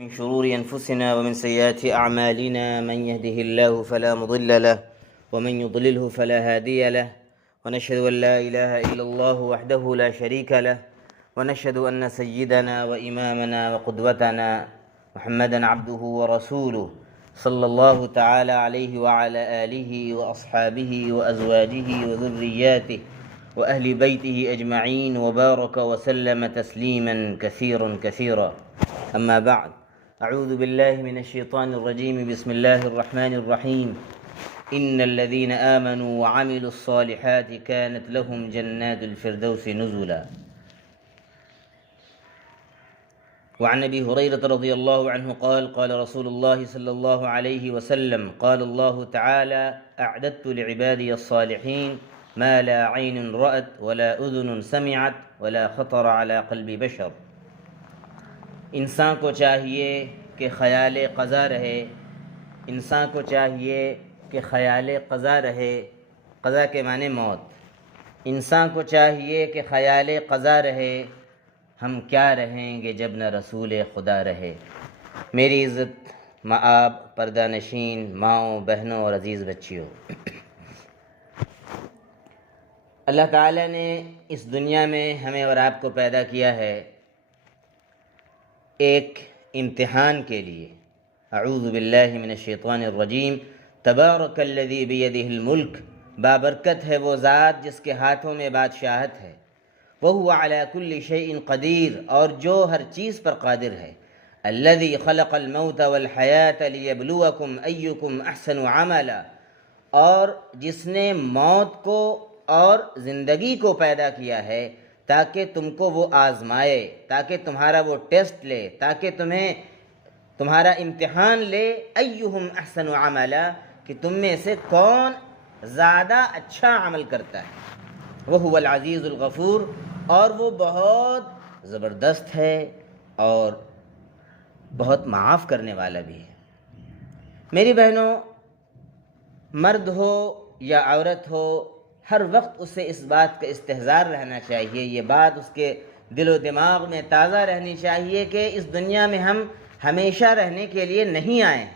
من شرور أنفسنا ومن سيئات أعمالنا من يهده الله فلا مضل له ومن يضلله فلا هادي له ونشهد أن لا إله إلا الله وحده لا شريك له ونشهد أن سيدنا وإمامنا وقدوتنا محمدا عبده ورسوله صلى الله تعالى عليه وعلى آله وأصحابه وأزواجه وذرياته وأهل بيته أجمعين وبارك وسلم تسليما كثيرا كثيرا. أما بعد، أعوذ بالله من الشيطان الرجيم. بسم الله الرحمن الرحيم. إن الذين آمنوا وعملوا الصالحات كانت لهم جنات الفردوس نزلا. وعن أبي هريرة رضي الله عنه قال قال رسول الله صلى الله عليه وسلم قال الله تعالى أعددت لعبادي الصالحين ما لا عين رأت ولا أذن سمعت ولا خطر على قلب بشر. انسان کو چاہیے کہ خیال قضا رہے، انسان کو چاہیے کہ خیال قضا رہے، قضا کے معنی موت. انسان کو چاہیے کہ خیال قضا رہے، ہم کیا رہیں گے جب نہ رسول خدا رہے. میری عزت مآب پردہ نشین ماؤں بہنوں اور عزیز بچیوں، اللہ تعالیٰ نے اس دنیا میں ہمیں اور آپ کو پیدا کیا ہے ایک امتحان کے لیے. اعوذ باللہ من الشیطان الرجیم. تبارک الذی بیدہ الملک، بابرکت ہے وہ ذات جس کے ہاتھوں میں بادشاہت ہے. وہو علی کل شیء قدیر، اور جو ہر چیز پر قادر ہے. الذی خلق الموت والحیاة لیبلوکم ایکم احسن عملا، اور جس نے موت کو اور زندگی کو پیدا کیا ہے تاکہ تم کو وہ آزمائے، تاکہ تمہارا وہ ٹیسٹ لے، تاکہ تمہارا امتحان لے. ایہم احسن عملا، کہ تم میں سے کون زیادہ اچھا عمل کرتا ہے. وہو العزیز الغفور، اور وہ بہت زبردست ہے اور بہت معاف کرنے والا بھی ہے. میری بہنوں، مرد ہو یا عورت ہو، ہر وقت اسے اس بات کا استحضار رہنا چاہیے، یہ بات اس کے دل و دماغ میں تازہ رہنی چاہیے کہ اس دنیا میں ہم ہمیشہ رہنے کے لیے نہیں آئے ہیں.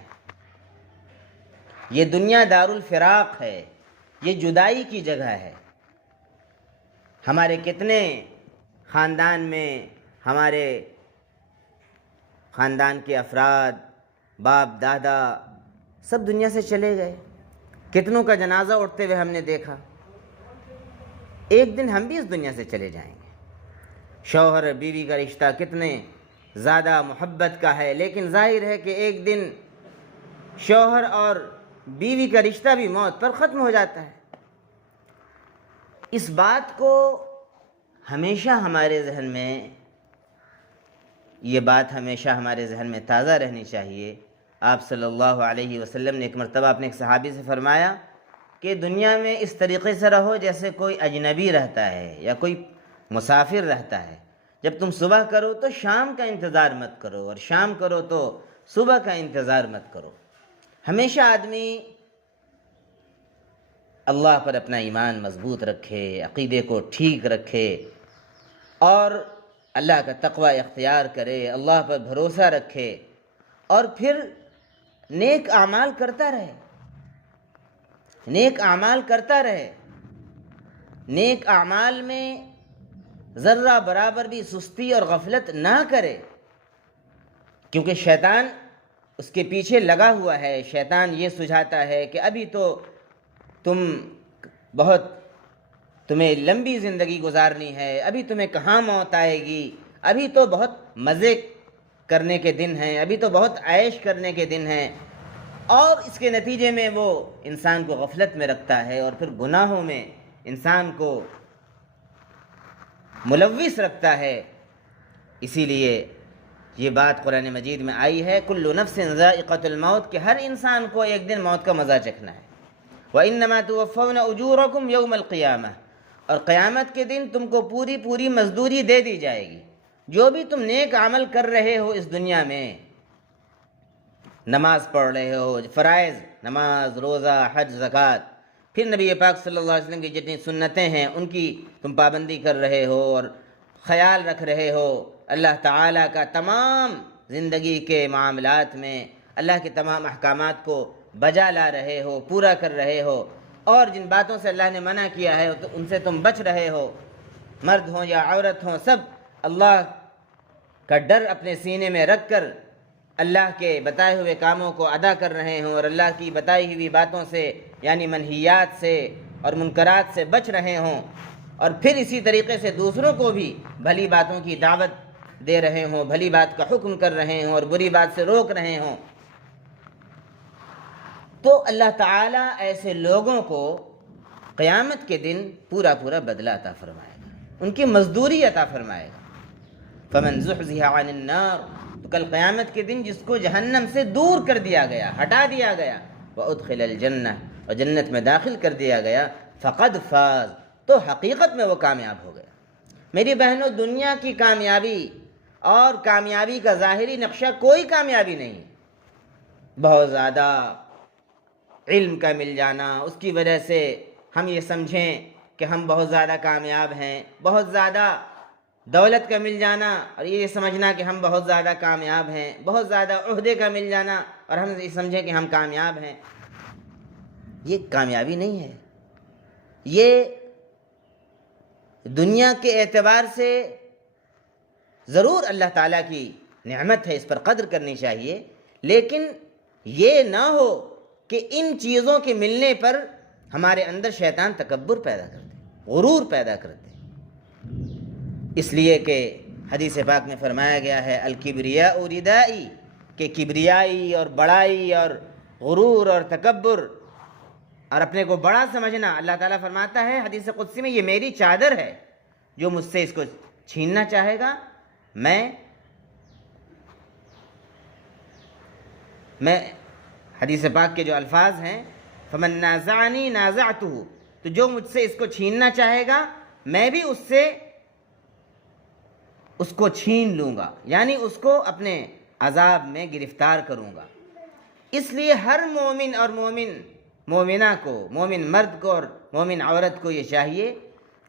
یہ دنیا دار الفراق ہے، یہ جدائی کی جگہ ہے. ہمارے کتنے خاندان میں ہمارے خاندان کے افراد، باپ دادا سب دنیا سے چلے گئے. کتنوں کا جنازہ اٹھتے ہوئے ہم نے دیکھا. ایک دن ہم بھی اس دنیا سے چلے جائیں گے. شوہر بیوی کا رشتہ کتنے زیادہ محبت کا ہے، لیکن ظاہر ہے کہ ایک دن شوہر اور بیوی کا رشتہ بھی موت پر ختم ہو جاتا ہے. اس بات کو ہمیشہ ہمارے ذہن میں، یہ بات ہمیشہ ہمارے ذہن میں تازہ رہنی چاہیے. آپ صلی اللہ علیہ وسلم نے ایک مرتبہ اپنے ایک صحابی سے فرمایا کہ دنیا میں اس طریقے سے رہو جیسے کوئی اجنبی رہتا ہے یا کوئی مسافر رہتا ہے. جب تم صبح کرو تو شام کا انتظار مت کرو، اور شام کرو تو صبح کا انتظار مت کرو. ہمیشہ آدمی اللہ پر اپنا ایمان مضبوط رکھے، عقیدے کو ٹھیک رکھے، اور اللہ کا تقوی اختیار کرے، اللہ پر بھروسہ رکھے، اور پھر نیک اعمال کرتا رہے، نیک اعمال کرتا رہے. نیک اعمال میں ذرہ برابر بھی سستی اور غفلت نہ کرے، کیونکہ شیطان اس کے پیچھے لگا ہوا ہے. شیطان یہ سجھاتا ہے کہ ابھی تو تمہیں لمبی زندگی گزارنی ہے، ابھی تمہیں کہاں موت آئے گی، ابھی تو بہت مزے کرنے کے دن ہیں، ابھی تو بہت عیش کرنے کے دن ہیں. اور اس کے نتیجے میں وہ انسان کو غفلت میں رکھتا ہے، اور پھر گناہوں میں انسان کو ملوث رکھتا ہے. اسی لیے یہ بات قرآن مجید میں آئی ہے، کل نفس ذائقۃ الموت، کہ ہر انسان کو ایک دن موت کا مزہ چکھنا ہے. وَإِنَّمَا تُوَفَّوْنَ أُجُورَكُمْ يَوْمَ الْقِيَامَةِ، اور قیامت کے دن تم کو پوری مزدوری دے دی جائے گی. جو بھی تم نیک عمل کر رہے ہو اس دنیا میں، نماز پڑھ رہے ہو، فرائض نماز، روزہ، حج، زکوٰۃ، پھر نبی پاک صلی اللہ علیہ وسلم کی جتنی سنتیں ہیں ان کی تم پابندی کر رہے ہو اور خیال رکھ رہے ہو، اللہ تعالیٰ کا تمام زندگی کے معاملات میں اللہ کے تمام احکامات کو بجا لا رہے ہو، پورا کر رہے ہو، اور جن باتوں سے اللہ نے منع کیا ہے تو ان سے تم بچ رہے ہو، مرد ہوں یا عورت ہوں، سب اللہ کا ڈر اپنے سینے میں رکھ کر اللہ کے بتائے ہوئے کاموں کو ادا کر رہے ہوں اور اللہ کی بتائی ہوئی باتوں سے یعنی منہیات سے اور منکرات سے بچ رہے ہوں، اور پھر اسی طریقے سے دوسروں کو بھی بھلی باتوں کی دعوت دے رہے ہوں، بھلی بات کا حکم کر رہے ہوں اور بری بات سے روک رہے ہوں، تو اللہ تعالیٰ ایسے لوگوں کو قیامت کے دن پورا پورا بدلہ عطا فرمائے گا، ان کی مزدوری عطا فرمائے گا۔ فمن زحزح عن النار، تو کل قیامت کے دن جس کو جہنم سے دور کر دیا گیا، ہٹا دیا گیا، وادخل الجنہ، اور جنت میں داخل کر دیا گیا، فقد فاز، تو حقیقت میں وہ کامیاب ہو گیا۔ میری بہنوں، دنیا کی کامیابی اور کامیابی کا ظاہری نقشہ کوئی کامیابی نہیں۔ بہت زیادہ علم کا مل جانا، اس کی وجہ سے ہم یہ سمجھیں کہ ہم بہت زیادہ کامیاب ہیں، بہت زیادہ دولت کا مل جانا اور یہ سمجھنا کہ ہم بہت زیادہ کامیاب ہیں، بہت زیادہ عہدے کا مل جانا اور ہم یہ سمجھیں کہ ہم کامیاب ہیں، یہ کامیابی نہیں ہے۔ یہ دنیا کے اعتبار سے ضرور اللہ تعالیٰ کی نعمت ہے، اس پر قدر کرنی چاہیے، لیکن یہ نہ ہو کہ ان چیزوں کے ملنے پر ہمارے اندر شیطان تکبر پیدا کر دے، غرور پیدا کر دے۔ اس لیے کہ حدیث پاک میں فرمایا گیا ہے الکبریاء ردائی، کہ کبریائی اور بڑائی اور غرور اور تکبر اور اپنے کو بڑا سمجھنا، اللہ تعالیٰ فرماتا ہے حدیث قدسی میں، یہ میری چادر ہے، جو مجھ سے اس کو چھیننا چاہے گا میں حدیث پاک کے جو الفاظ ہیں فمن نازعنی نازعتہ، تو جو مجھ سے اس کو چھیننا چاہے گا میں بھی اس کو چھین لوں گا، یعنی اس کو اپنے عذاب میں گرفتار کروں گا۔ اس لیے ہر مومن اور مومنہ کو، مومن مرد کو اور مومن عورت کو یہ چاہیے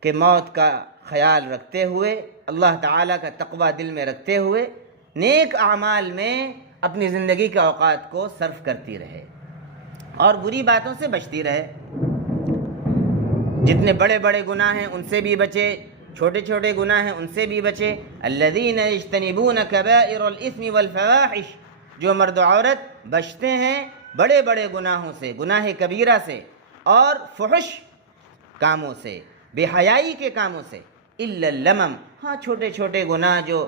کہ موت کا خیال رکھتے ہوئے، اللہ تعالیٰ کا تقوی دل میں رکھتے ہوئے، نیک اعمال میں اپنی زندگی کے اوقات کو صرف کرتی رہے اور بری باتوں سے بچتی رہے۔ جتنے بڑے بڑے گناہ ہیں ان سے بھی بچے، چھوٹے چھوٹے گناہ ہیں ان سے بھی بچے۔ الذین یجتنبون کبائر الاثم والفواحش، جو مرد و عورت بچتے ہیں بڑے بڑے گناہوں سے، گناہ کبیرہ سے اور فحش کاموں سے، بے حیائی کے کاموں سے، الا اللمم، ہاں چھوٹے چھوٹے گناہ جو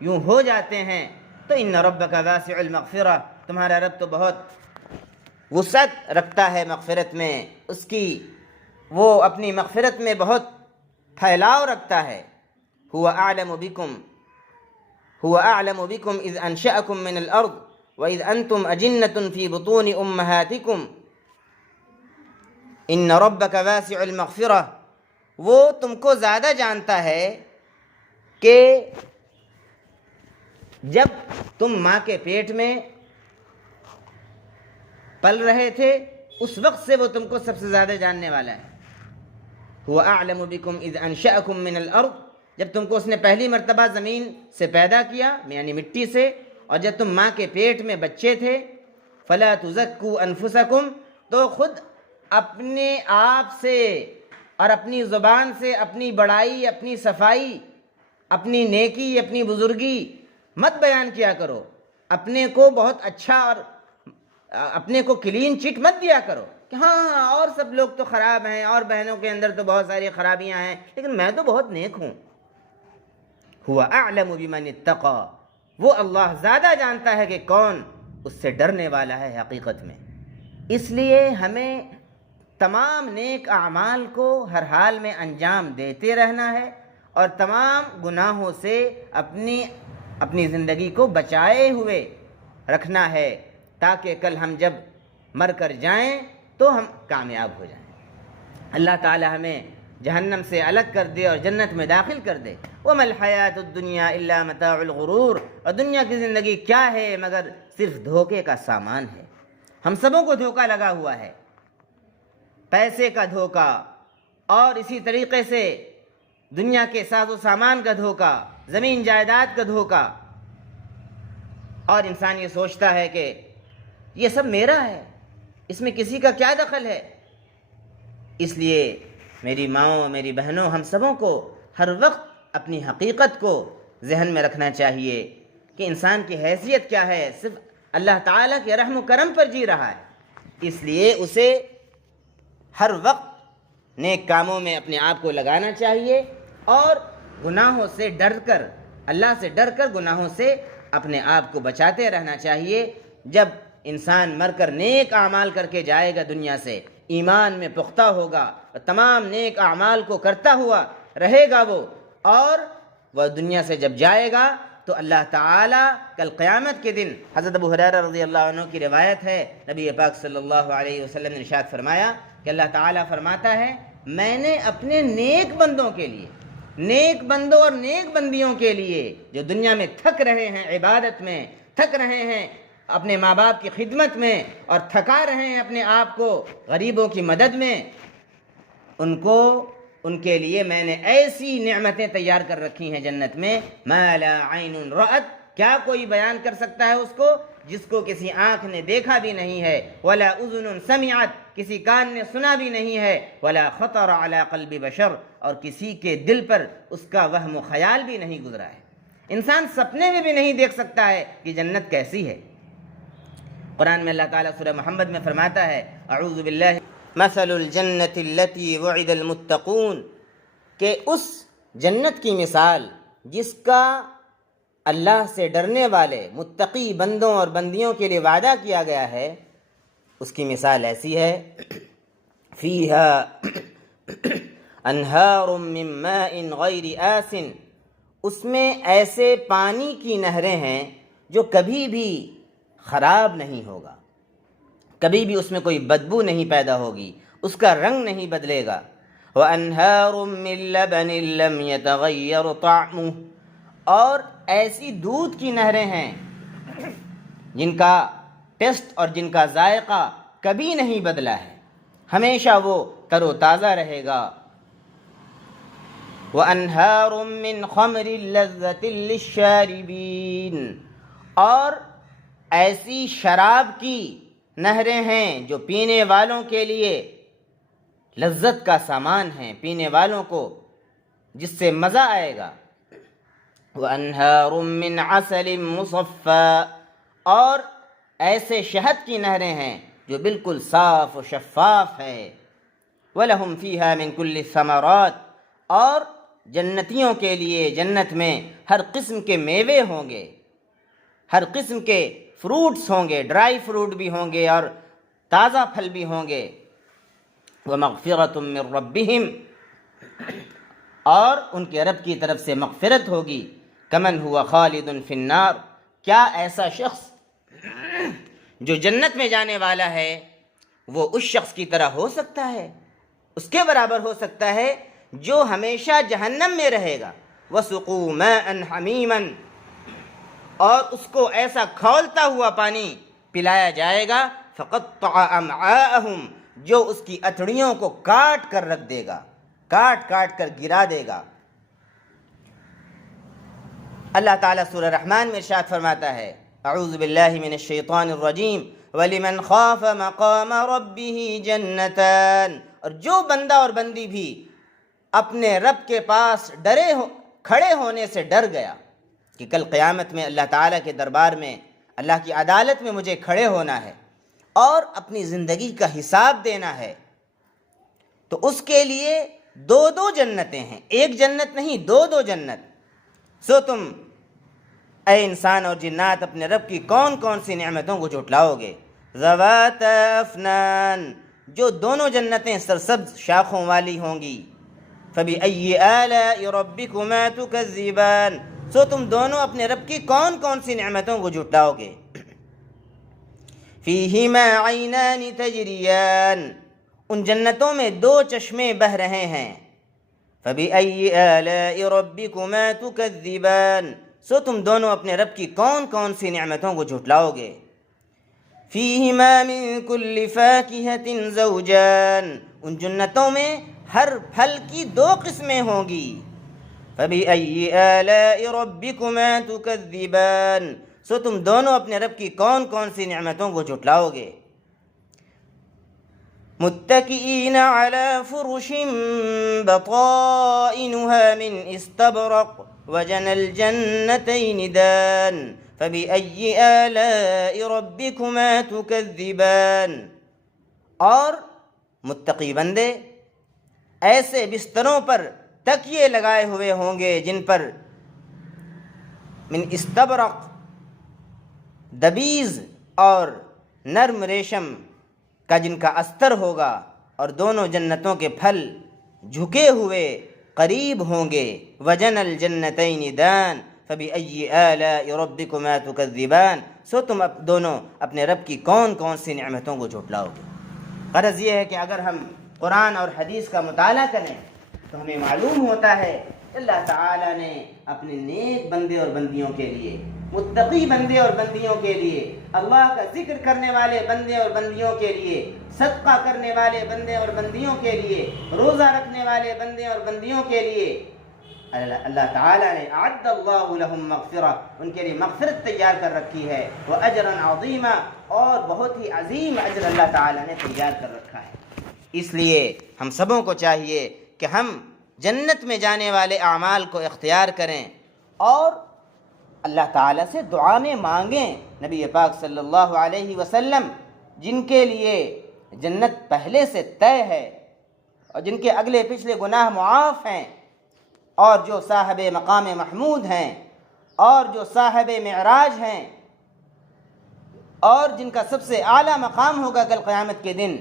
یوں ہو جاتے ہیں، تو ان ربک واسع المغفرہ، تمہارا رب تو بہت وسعت رکھتا ہے مغفرت میں، اس کی وہ اپنی مغفرت میں بہت پھیلاؤ رکھتا ہے۔ هو اعلم بکم اذ انشأکم من الارض واذ انتم اجنة فی بطون امہاتکم ان ربک واسع المغفرہ، وہ تم کو زیادہ جانتا ہے کہ جب تم ماں کے پیٹ میں پل رہے تھے اس وقت سے وہ تم کو سب سے زیادہ جاننے والا ہے۔ هو اعلم بکم اذ انشأکم من الارض، جب تم کو اس نے پہلی مرتبہ زمین سے پیدا کیا یعنی مٹی سے، اور جب تم ماں کے پیٹ میں بچے تھے، فلا تزکوا انفسکم، تو خود اپنے آپ سے اور اپنی زبان سے اپنی بڑائی، اپنی صفائی، اپنی نیکی، اپنی بزرگی مت بیان کیا کرو، اپنے کو بہت اچھا اور اپنے کو کلین چٹ مت دیا کرو کہ ہاں اور سب لوگ تو خراب ہیں اور بہنوں کے اندر تو بہت ساری خرابیاں ہیں لیکن میں تو بہت نیک ہوں۔ هو اعلم بمن اتقى، وہ اللہ زیادہ جانتا ہے کہ کون اس سے ڈرنے والا ہے حقیقت میں۔ اس لیے ہمیں تمام نیک اعمال کو ہر حال میں انجام دیتے رہنا ہے اور تمام گناہوں سے اپنی زندگی کو بچائے ہوئے رکھنا ہے، تاکہ کل ہم جب مر کر جائیں تو ہم کامیاب ہو جائیں، اللہ تعالی ہمیں جہنم سے الگ کر دے اور جنت میں داخل کر دے۔ وَمَا الْحَيَاةُ الدُّنْيَا إِلَّا مَتَاعُ الْغُرُورِ، اور دنیا کی زندگی کیا ہے مگر صرف دھوکے کا سامان ہے۔ ہم سبوں کو دھوکہ لگا ہوا ہے، پیسے کا دھوکہ اور اسی طریقے سے دنیا کے ساز و سامان کا دھوکہ، زمین جائیداد کا دھوکہ، اور انسان یہ سوچتا ہے کہ یہ سب میرا ہے، اس میں کسی کا کیا دخل ہے۔ اس لیے میری ماؤں، میری بہنوں، ہم سبوں کو ہر وقت اپنی حقیقت کو ذہن میں رکھنا چاہیے کہ انسان کی حیثیت کیا ہے، صرف اللہ تعالیٰ کے رحم و کرم پر جی رہا ہے، اس لیے اسے ہر وقت نیک کاموں میں اپنے آپ کو لگانا چاہیے اور گناہوں سے ڈر کر، اللہ سے ڈر کر گناہوں سے اپنے آپ کو بچاتے رہنا چاہیے۔ جب انسان مر کر نیک اعمال کر کے جائے گا دنیا سے، ایمان میں پختہ ہوگا، تمام نیک اعمال کو کرتا ہوا رہے گا اور وہ دنیا سے جب جائے گا تو اللہ تعالیٰ کل قیامت کے دن، حضرت ابو ہریرہ رضی اللہ عنہ کی روایت ہے، نبی پاک صلی اللہ علیہ وسلم نے ارشاد فرمایا کہ اللہ تعالیٰ فرماتا ہے میں نے اپنے نیک بندوں کے لیے، نیک بندوں اور نیک بندیوں کے لیے جو دنیا میں تھک رہے ہیں، عبادت میں تھک رہے ہیں، اپنے ماں باپ کی خدمت میں، اور تھکا رہے ہیں اپنے آپ کو غریبوں کی مدد میں، ان کے لیے میں نے ایسی نعمتیں تیار کر رکھی ہیں جنت میں، ما لا عین رأت، کیا کوئی بیان کر سکتا ہے اس کو جس کو کسی آنکھ نے دیکھا بھی نہیں ہے، ولا اذن سمعت، کسی کان نے سنا بھی نہیں ہے، ولا خطر علی قلب بشر، اور کسی کے دل پر اس کا وہم و خیال بھی نہیں گزرا ہے۔ انسان سپنے میں بھی نہیں دیکھ سکتا ہے کہ جنت کیسی ہے۔ قرآن میں اللہ تعالیٰ سورہ محمد میں فرماتا ہے، اعوذ باللہ، مثل الجنت التي وعد المتقون، کہ اس جنت کی مثال جس کا اللہ سے ڈرنے والے متقی بندوں اور بندیوں کے لیے وعدہ کیا گیا ہے، اس کی مثال ایسی ہے، فیہا انہار من ماء غیر آسن، اس میں ایسے پانی کی نہریں ہیں جو کبھی بھی خراب نہیں ہوگا، کبھی بھی اس میں کوئی بدبو نہیں پیدا ہوگی، اس کا رنگ نہیں بدلے گا، وَأَنْهَارٌ مِّن لَبَنٍ لَمْ يَتَغَيَّرْ طَعْمُهُ، اور ایسی دودھ کی نہریں ہیں جن کا ٹیسٹ اور جن کا ذائقہ کبھی نہیں بدلا ہے، ہمیشہ وہ تر و تازہ رہے گا، وَأَنْهَارٌ مِّنْ خَمْرٍ لَذَّةٍ لِلشَّارِبِينَ، اور ایسی شراب کی نہریں ہیں جو پینے والوں کے لیے لذت کا سامان ہیں، پینے والوں کو جس سے مزہ آئے گا، وَأَنْهَارٌ مِّنْ عَسَلٍ مُّصَفًّى، اور ایسے شہد کی نہریں ہیں جو بالکل صاف و شفاف ہے، وَلَهُمْ فِيهَا مِنْ كُلِّ الثَّمَرَاتِ، اور جنتیوں کے لیے جنت میں ہر قسم کے میوے ہوں گے، ہر قسم کے فروٹس ہوں گے، ڈرائی فروٹ بھی ہوں گے اور تازہ پھل بھی ہوں گے، وَمَغْفِرَةٌ مِّن رَبِّهِمْ، اور ان کے رب کی طرف سے مغفرت ہوگی، کمن ہوا خالد فی النار، کیا ایسا شخص جو جنت میں جانے والا ہے وہ اس شخص کی طرح ہو سکتا ہے، اس کے برابر ہو سکتا ہے جو ہمیشہ جہنم میں رہے گا، وَسُقُوا مَاءً حَمِيمًا، اور اس کو ایسا کھولتا ہوا پانی پلایا جائے گا، فَقَطَّعَ أَمْعَاءَهُمْ، جو اس کی اتھڑیوں کو کاٹ کر رکھ دے گا، کاٹ کاٹ کر گرا دے گا۔ اللہ تعالیٰ سورہ رحمان میں ارشاد فرماتا ہے، اعوذ باللہ من الشیطان الرجیم، وَلِمَنْ خَافَ مَقَامَ رَبِّهِ جَنَّتَانِ، اور جو بندہ اور بندی بھی اپنے رب کے پاس کھڑے ہونے سے ڈر گیا کہ کل قیامت میں اللہ تعالیٰ کے دربار میں، اللہ کی عدالت میں مجھے کھڑے ہونا ہے اور اپنی زندگی کا حساب دینا ہے، تو اس کے لیے دو جنتیں ہیں، ایک جنت نہیں، دو جنت۔ سو تم اے انسان اور جنات اپنے رب کی کون کون سی نعمتوں کو جھٹلاؤ گے؟ ذواتا افنان، جو دونوں جنتیں سرسبز شاخوں والی ہوں گی، فبأي آلاء ربكما تكذبان، سو تم دونوں اپنے رب کی کون کون سی نعمتوں کو جھٹلاؤ گے؟ فیہما عینان تجریان، ان جنتوں میں دو چشمے بہہ رہے ہیں، فبأي آلاء ربكما تكذبان، سو تم دونوں اپنے رب کی کون کون سی نعمتوں کو جھٹلاؤ گے؟ فیہما من کل فاکہۃ زوجان، ان جنتوں میں ہر پھل کی دو قسمیں ہوں گی، فبأي آلاء ربكما تكذبان، سو تم دونوں اپنے رب کی کون کون سی نعمتوں کو جھٹلاؤ گے۔ متکئین علی فرش بطائنها من استبرق وجنى الجنتین دان فبأي آلاء ربكما تكذبان۔ اور متقی بندے ایسے بستروں پر تکیے لگائے ہوئے ہوں گے جن پر من استبرق دبیز اور نرم ریشم کا جن کا استر ہوگا، اور دونوں جنتوں کے پھل جھکے ہوئے قریب ہوں گے۔ وجن الجنتین دان فبأي آلاء ربكما تكذبان۔ سو تم دونوں اپنے رب کی کون کون سی نعمتوں کو جھٹلاؤ گے۔ غرض یہ ہے کہ اگر ہم قرآن اور حدیث کا مطالعہ کریں تو ہمیں معلوم ہوتا ہے اللہ تعالیٰ نے اپنے نیک بندے اور بندیوں کے لیے، متقی بندے اور بندیوں کے لیے، اللہ کا ذکر کرنے والے بندے اور بندیوں کے لیے، صدقہ کرنے والے بندے اور بندیوں کے لیے، روزہ رکھنے والے بندے اور بندیوں کے لیے، اللہ تعالیٰ نے اعد اللہ لہم مغفرہ، ان کے لیے مغفرت تیار کر رکھی ہے، واجرا عظیما، اور بہت ہی عظیم اجر اللہ تعالیٰ نے تیار کر رکھا ہے۔ اس لیے ہم سبوں کو چاہیے کہ ہم جنت میں جانے والے اعمال کو اختیار کریں اور اللہ تعالیٰ سے دعا میں مانگیں۔ نبی پاک صلی اللہ علیہ وسلم جن کے لیے جنت پہلے سے طے ہے اور جن کے اگلے پچھلے گناہ معاف ہیں، اور جو صاحب مقام محمود ہیں، اور جو صاحب معراج ہیں، اور جن کا سب سے اعلیٰ مقام ہوگا کل قیامت کے دن،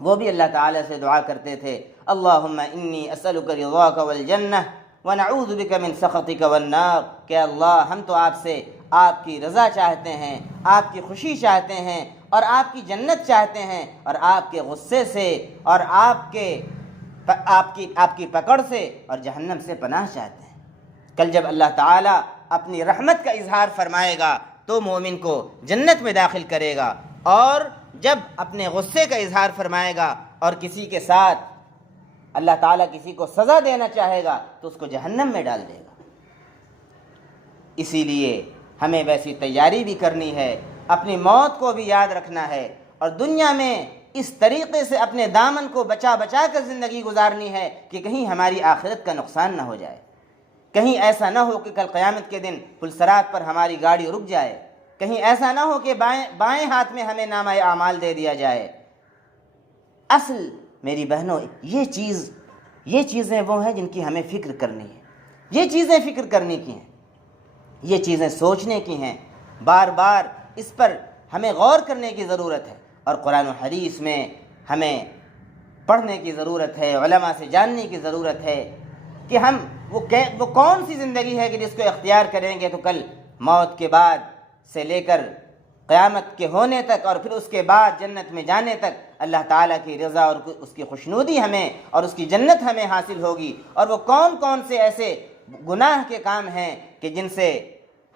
وہ بھی اللہ تعالیٰ سے دعا کرتے تھے اللہم انی اسألک رضاک والجنہ ونعوذ بک من سخطک والنار، کہ اللہ ہم تو آپ سے آپ کی رضا چاہتے ہیں، آپ کی خوشی چاہتے ہیں، اور آپ کی جنت چاہتے ہیں، اور آپ کے غصے سے اور آپ کی پکڑ سے اور جہنم سے پناہ چاہتے ہیں۔ کل جب اللہ تعالیٰ اپنی رحمت کا اظہار فرمائے گا تو مومن کو جنت میں داخل کرے گا، اور جب اپنے غصے کا اظہار فرمائے گا اور کسی کے ساتھ اللہ تعالیٰ کسی کو سزا دینا چاہے گا تو اس کو جہنم میں ڈال دے گا۔ اسی لیے ہمیں ویسی تیاری بھی کرنی ہے، اپنی موت کو بھی یاد رکھنا ہے، اور دنیا میں اس طریقے سے اپنے دامن کو بچا بچا کر زندگی گزارنی ہے کہ کہیں ہماری آخرت کا نقصان نہ ہو جائے، کہیں ایسا نہ ہو کہ کل قیامت کے دن پلسرات پر ہماری گاڑی رک جائے، کہیں ایسا نہ ہو کہ بائیں ہاتھ میں ہمیں نامہ اعمال دے دیا جائے۔ اصل میری بہنوں یہ چیزیں وہ ہیں جن کی ہمیں فکر کرنی ہے، یہ چیزیں فکر کرنے کی ہیں، یہ چیزیں سوچنے کی ہیں، بار بار اس پر ہمیں غور کرنے کی ضرورت ہے، اور قرآن و حدیث میں ہمیں پڑھنے کی ضرورت ہے، علماء سے جاننے کی ضرورت ہے کہ ہم وہ کون سی زندگی ہے کہ جس کو اختیار کریں گے تو کل موت کے بعد سے لے کر قیامت کے ہونے تک اور پھر اس کے بعد جنت میں جانے تک اللہ تعالیٰ کی رضا اور اس کی خوشنودی ہمیں اور اس کی جنت ہمیں حاصل ہوگی، اور وہ کون کون سے ایسے گناہ کے کام ہیں کہ جن سے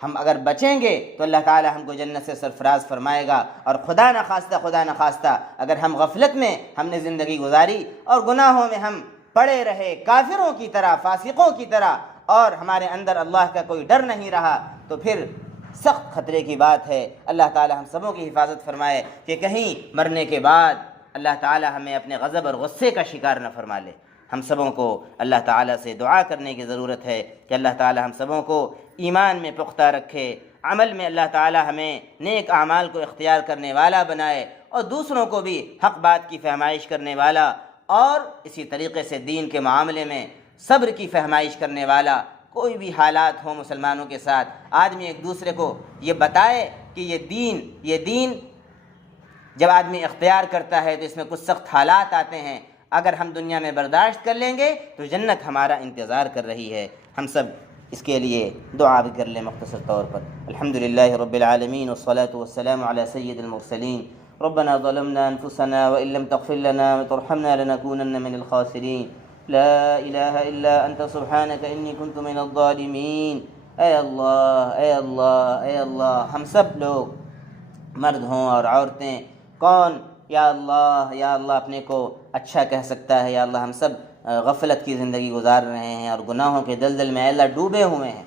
ہم اگر بچیں گے تو اللہ تعالیٰ ہم کو جنت سے سرفراز فرمائے گا، اور خدا نخواستہ اگر ہم غفلت میں ہم نے زندگی گزاری اور گناہوں میں ہم پڑے رہے کافروں کی طرح، فاسقوں کی طرح، اور ہمارے اندر اللہ کا کوئی ڈر نہیں رہا، تو پھر سخت خطرے کی بات ہے۔ اللہ تعالیٰ ہم سبوں کی حفاظت فرمائے کہ کہیں مرنے کے بعد اللہ تعالیٰ ہمیں اپنے غضب اور غصے کا شکار نہ فرما لے۔ ہم سبوں کو اللہ تعالیٰ سے دعا کرنے کی ضرورت ہے کہ اللہ تعالیٰ ہم سبوں کو ایمان میں پختہ رکھے، عمل میں اللہ تعالیٰ ہمیں نیک اعمال کو اختیار کرنے والا بنائے، اور دوسروں کو بھی حق بات کی فہمائش کرنے والا، اور اسی طریقے سے دین کے معاملے میں صبر کی فہمائش کرنے والا۔ کوئی بھی حالات ہوں مسلمانوں کے ساتھ، آدمی ایک دوسرے کو یہ بتائے کہ یہ دین جب آدمی اختیار کرتا ہے تو اس میں کچھ سخت حالات آتے ہیں، اگر ہم دنیا میں برداشت کر لیں گے تو جنت ہمارا انتظار کر رہی ہے۔ ہم سب اس کے لیے دعا بھی کر لیں مختصر طور پر۔ الحمدللہ رب العالمین والصلاة والسلام علی سید المرسلین۔ ربنا ظلمنا انفسنا وان لم تغفر لنا وترحمنا لنكونن من الخاسرین۔ لا الہ الا انت سبحانک انی کنت من الظالمین۔ اے اللہ اے اللہ اے اللہ، ہم سب لوگ مرد ہوں اور عورتیں، کون یا اللہ اپنے کو اچھا کہہ سکتا ہے؟ یا اللہ ہم سب غفلت کی زندگی گزار رہے ہیں اور گناہوں کے دلدل میں اے اللہ ڈوبے ہوئے ہیں،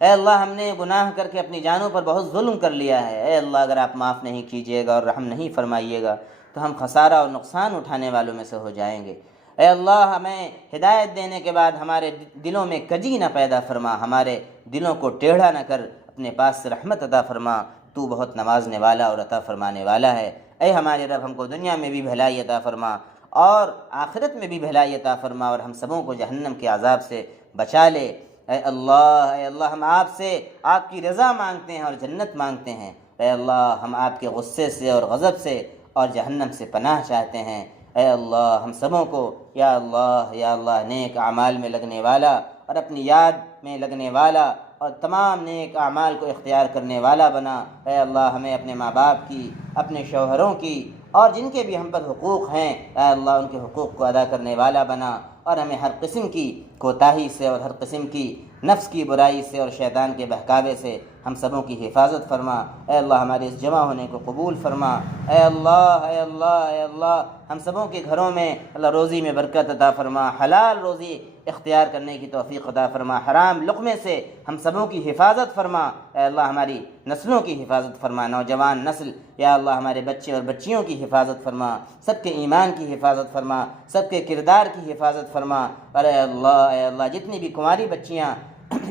اے اللہ ہم نے گناہ کر کے اپنی جانوں پر بہت ظلم کر لیا ہے، اے اللہ اگر آپ معاف نہیں کیجیے گا اور رحم نہیں فرمائیے گا تو ہم خسارہ اور نقصان اٹھانے والوں میں سے ہو جائیں گے۔ اے اللہ ہمیں ہدایت دینے کے بعد ہمارے دلوں میں کجی نہ پیدا فرما، ہمارے دلوں کو ٹیڑھا نہ کر، اپنے پاس سے رحمت عطا فرما، تو بہت نوازنے والا اور عطا فرمانے والا ہے۔ اے ہمارے رب ہم کو دنیا میں بھی بھلائی عطا فرما اور آخرت میں بھی بھلائی عطا فرما، اور ہم سبوں کو جہنم کے عذاب سے بچا لے۔ اے اللہ ہم آپ سے آپ کی رضا مانگتے ہیں اور جنت مانگتے ہیں۔ اے اللہ ہم آپ کے غصے سے اور غضب سے اور جہنم سے پناہ چاہتے ہیں۔ اے اللہ ہم سبوں کو یا اللہ نیک اعمال میں لگنے والا اور اپنی یاد میں لگنے والا اور تمام نیک اعمال کو اختیار کرنے والا بنا۔ اے اللہ ہمیں اپنے ماں باپ کی، اپنے شوہروں کی اور جن کے بھی ہم پر حقوق ہیں، اے اللہ ان کے حقوق کو ادا کرنے والا بنا، اور ہمیں ہر قسم کی کوتاہی سے اور ہر قسم کی نفس کی برائی سے اور شیطان کے بہکاوے سے ہم سبوں کی حفاظت فرما۔ اے اللہ ہمارے اس جمع ہونے کو قبول فرما۔ اے اللہ ہم سبوں کے گھروں میں اللہ روزی میں برکت عطا فرما، حلال روزی اختیار کرنے کی توفیق عطا فرما، حرام لقمے سے ہم سبوں کی حفاظت فرما۔ اے اللہ ہماری نسلوں کی حفاظت فرما، نوجوان نسل یا اللہ ہمارے بچے اور بچیوں کی حفاظت فرما، سب کے ایمان کی حفاظت فرما، سب کے کردار کی حفاظت فرما۔ اور اے اللہ جتنی بھی کنواری بچیاں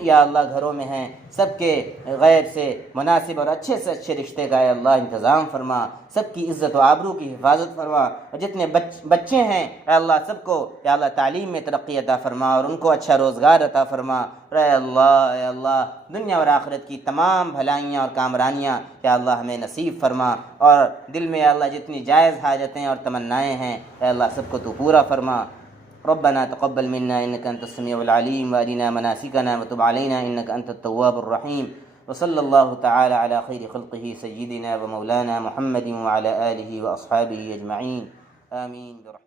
یا اللہ گھروں میں ہیں، سب کے غیر سے مناسب اور اچھے سے اچھے رشتے کا اے اللہ انتظام فرما، سب کی عزت و آبرو کی حفاظت فرما، اور جتنے بچے ہیں اے اللہ سب کو یا اللہ تعلیم میں ترقی عطا فرما اور ان کو اچھا روزگار عطا فرما۔ اور اے اللہ دنیا اور آخرت کی تمام بھلائیاں اور کامرانیاں یا اللہ ہمیں نصیب فرما، اور دل میں یا اللہ جتنی جائز حاجتیں اور تمنائیں ہیں اے اللہ سب کو تو پورا فرما۔ ربنا تقبل منا إنك أنت السميع العليم وأرنا مناسكنا وتب علينا إنك أنت التواب الرحيم، وصلى الله تعالى على خير خلقه سيدنا ومولانا محمد وعلى آله وأصحابه أجمعين، آمين برحمته.